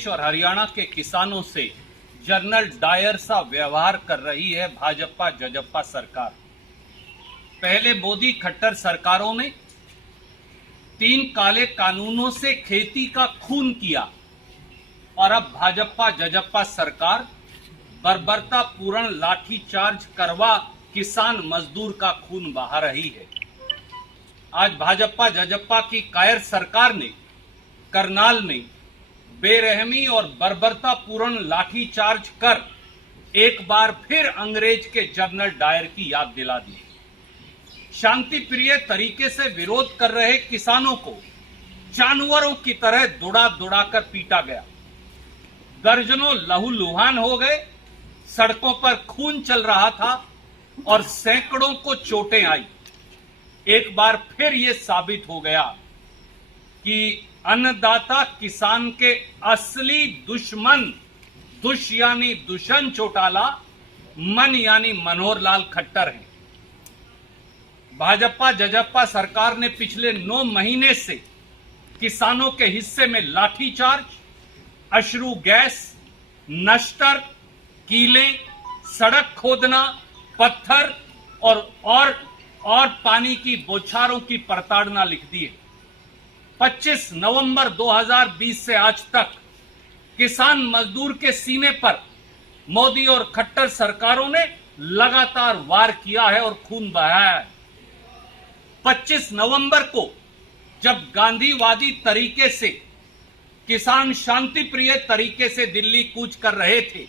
प्रदेश और हरियाणा के किसानों से जनरल डायर सा व्यवहार कर रही है भाजपा जजप्पा सरकार। पहले मोदी खट्टर सरकारों ने 3 काले कानूनों से खेती का खून किया और अब भाजपा जजप्पा सरकार बर्बरता पूर्ण लाठीचार्ज करवा किसान मजदूर का खून बहा रही है। आज भाजपा जजप्पा की कायर सरकार ने करनाल में बेरहमी और बर्बरता पूर्ण लाठीचार्ज कर एक बार फिर अंग्रेज के जनरल डायर की याद दिला दी। शांति प्रिय तरीके से विरोध कर रहे किसानों को जानवरों की तरह दुड़ा दुड़ा कर पीटा गया। दर्जनों लहूलुहान हो गए, सड़कों पर खून चल रहा था और सैकड़ों को चोटें आई। एक बार फिर यह साबित हो गया कि अन्नदाता किसान के असली दुश्मन यानी दुष्यंत चौटाला, मन यानी मनोहर लाल खट्टर हैं। भाजपा जजप्पा सरकार ने पिछले 9 महीने से किसानों के हिस्से में लाठीचार्ज, अश्रु गैस, नश्तर, कीले, सड़क खोदना, पत्थर और पानी की बौछारों की प्रताड़ना लिख दी है। 25 नवंबर 2020 से आज तक किसान मजदूर के सीने पर मोदी और खट्टर सरकारों ने लगातार वार किया है और खून बहाया है। 25 नवंबर को जब गांधीवादी तरीके से किसान शांति प्रिय तरीके से दिल्ली कूच कर रहे थे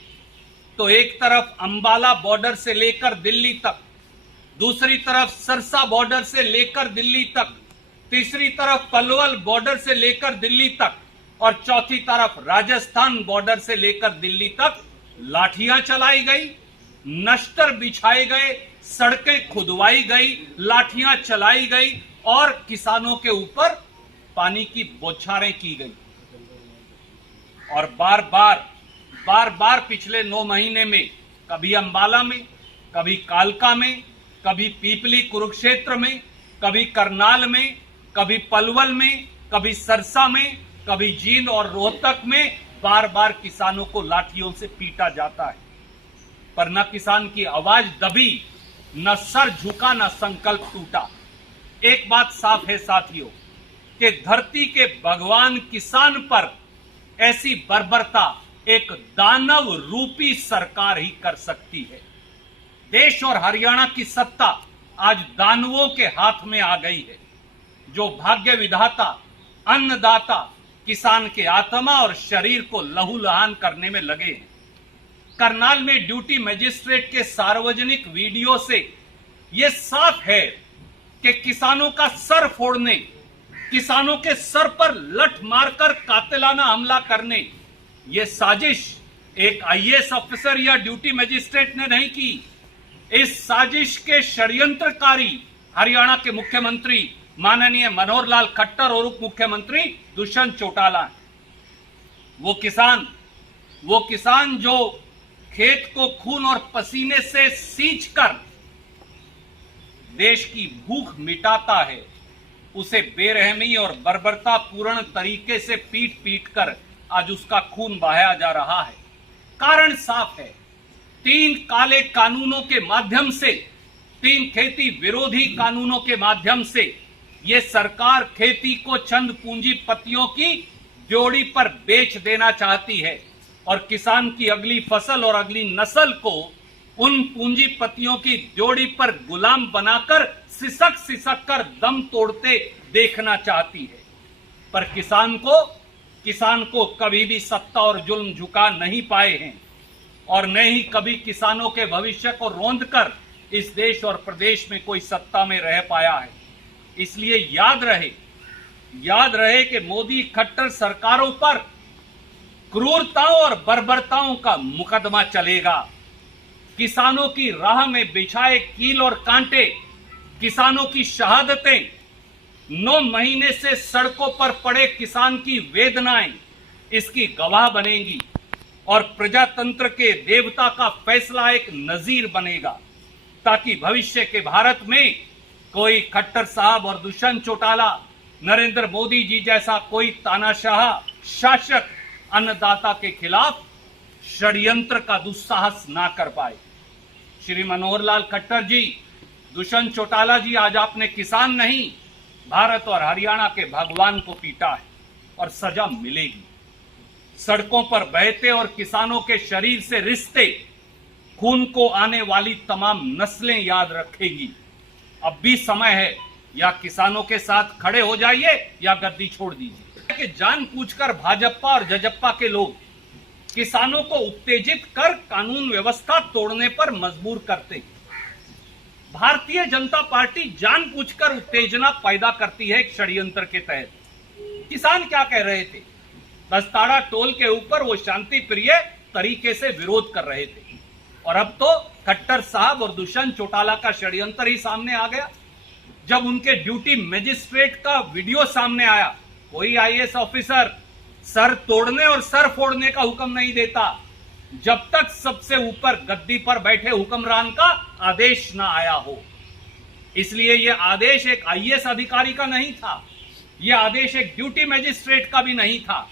तो एक तरफ अंबाला बॉर्डर से लेकर दिल्ली तक, दूसरी तरफ सरसा बॉर्डर से लेकर दिल्ली तक, तीसरी तरफ पलवल बॉर्डर से लेकर दिल्ली तक और चौथी तरफ राजस्थान बॉर्डर से लेकर दिल्ली तक लाठियां चलाई गई, नश्तर बिछाए गए, सड़कें खुदवाई गई, लाठियां चलाई गई और किसानों के ऊपर पानी की बौछारें की गई। और बार बार पिछले 9 महीने में कभी अंबाला में, कभी कालका में, कभी पीपली कुरुक्षेत्र में, कभी करनाल में, कभी पलवल में, कभी सरसा में, कभी जींद और रोहतक में बार बार किसानों को लाठियों से पीटा जाता है। पर न किसान की आवाज दबी, न सर झुका, न संकल्प टूटा। एक बात साफ है साथियों कि धरती के भगवान किसान पर ऐसी बर्बरता एक दानव रूपी सरकार ही कर सकती है। देश और हरियाणा की सत्ता आज दानवों के हाथ में आ गई है, जो भाग्य विधाता, अन्नदाता, किसान के आत्मा और शरीर को लहूलुहान करने में लगे हैं। करनाल में ड्यूटी मजिस्ट्रेट के सार्वजनिक वीडियो से यह साफ है कि किसानों का सर फोड़ने, किसानों के सर पर लठ मारकर कातिलाना हमला करने, यह साजिश एक आईएएस ऑफिसर या ड्यूटी मजिस्ट्रेट ने नहीं की। इस साजिश के षड्यंत्रकारी हरियाणा के मुख्यमंत्री माननीय मनोहर लाल खट्टर और उप मुख्यमंत्री दुष्यंत चौटाला। वो किसान जो खेत को खून और पसीने से सींचकर देश की भूख मिटाता है, उसे बेरहमी और बर्बरता पूर्ण तरीके से पीट कर आज उसका खून बहाया जा रहा है। कारण साफ है, 3 काले कानूनों के माध्यम से, 3 खेती विरोधी कानूनों के माध्यम से ये सरकार खेती को चंद पूंजीपतियों की जोड़ी पर बेच देना चाहती है और किसान की अगली फसल और अगली नस्ल को उन पूंजीपतियों की जोड़ी पर गुलाम बनाकर सिसक कर दम तोड़ते देखना चाहती है। पर किसान को कभी भी सत्ता और जुल्म झुका नहीं पाए हैं और न ही कभी किसानों के भविष्य को रौंद कर इस देश और प्रदेश में कोई सत्ता में रह पाया है। इसलिए याद रहे कि मोदी खट्टर सरकारों पर क्रूरताओं और बर्बरताओं का मुकदमा चलेगा। किसानों की राह में बिछाए कील और कांटे, किसानों की शहादतें, 9 महीने से सड़कों पर पड़े किसान की वेदनाएं इसकी गवाह बनेंगी और प्रजातंत्र के देवता का फैसला एक नजीर बनेगा, ताकि भविष्य के भारत में कोई खट्टर साहब और दुष्यंत चौटाला, नरेंद्र मोदी जी जैसा कोई तानाशाह शासक अन्नदाता के खिलाफ षड्यंत्र का दुस्साहस ना कर पाए। श्री मनोहर लाल खट्टर जी, दुष्यंत चौटाला जी, आज आपने किसान नहीं, भारत और हरियाणा के भगवान को पीटा है और सजा मिलेगी। सड़कों पर बहते और किसानों के शरीर से रिश्ते खून को आने वाली तमाम नस्लें याद रखेंगी। अब भी समय है, या किसानों के साथ खड़े हो जाइए या गद्दी छोड़ दीजिए। कि जानबूझकर भाजपा और जजप्पा के लोग किसानों को उत्तेजित कर कानून व्यवस्था तोड़ने पर मजबूर करते हैं। भारतीय जनता पार्टी जानबूझकर उत्तेजना पैदा करती है एक षड्यंत्र के तहत। किसान क्या कह रहे थे? बस्ताड़ा टोल के ऊपर वो शांति प्रिय तरीके से विरोध कर रहे थे, और अब तो खट्टर साहब और दुष्यंत चौटाला का षड्यंत्र ही सामने आ गया। जब उनके ड्यूटी मजिस्ट्रेट का वीडियो सामने आया, कोई आईएएस ऑफिसर सर तोड़ने और सर फोड़ने का हुक्म नहीं देता जब तक सबसे ऊपर गद्दी पर बैठे हुक्मरान का आदेश ना आया हो। इसलिए यह आदेश एक आईएएस अधिकारी का नहीं था, यह आदेश एक ड्यूटी मजिस्ट्रेट का भी नहीं था।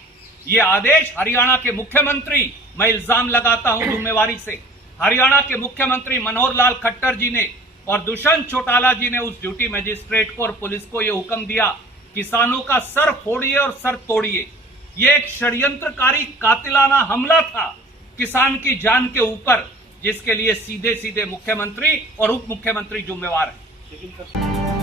यह आदेश हरियाणा के मुख्यमंत्री, मैं इल्जाम लगाता हूं जिम्मेवारी से, हरियाणा के मुख्यमंत्री मनोहर लाल खट्टर जी ने और दुष्यंत चौटाला जी ने उस ड्यूटी मजिस्ट्रेट को और पुलिस को यह हुक्म दिया, किसानों का सर फोड़िए और सर तोड़िए। यह एक षड्यंत्रकारी कातिलाना हमला था किसान की जान के ऊपर, जिसके लिए सीधे सीधे मुख्यमंत्री और उप मुख्यमंत्री जिम्मेवार हैं।